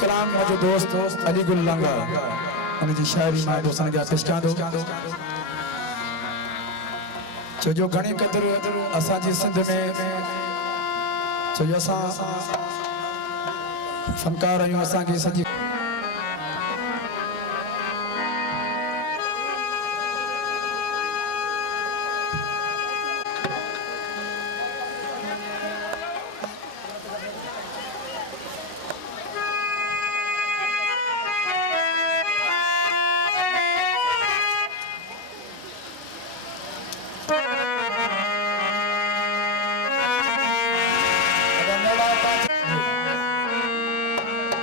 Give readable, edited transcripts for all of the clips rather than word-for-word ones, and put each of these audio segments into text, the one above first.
कलाम मुझे दोस्त अली गुल लंगा उन जी शायरी मां दोस्तन के पेश कयां थो छो जो घणी क़दर असां जी सिंध में छो जो असां फनकार आहियूं असां के सजी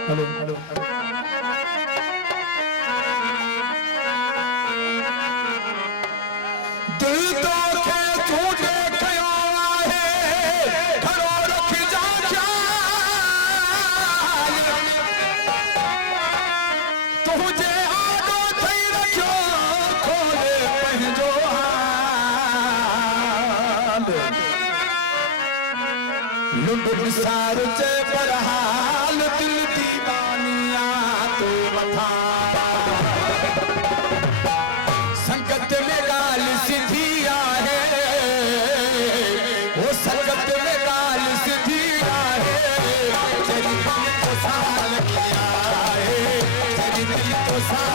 हेलो हेलो दिल तो के तुझे कयो है खड़ो रख जा तुझे आदो थई रखो खोले पंहिंजो हाल लुंड विसार जे पर हाल दिल दीवानिया तो वठा संगत में गाल सिधी आहे वो संगत में गाल सिधी आहे तेरी दिल तो साल किया है तेरी दिल तो साल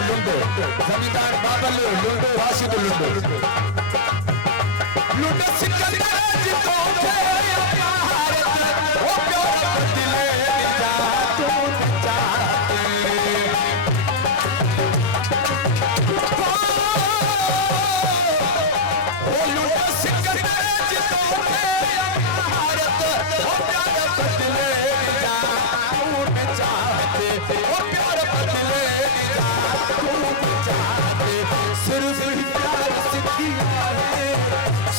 जमींदार बाबल लुंडो राशिद लुंडो लुंडो सिकंदर जितो थे भारत ओ प्यार दिले जा तू चाहते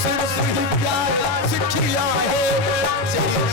सिर्फ ही प्यार सिखिया है।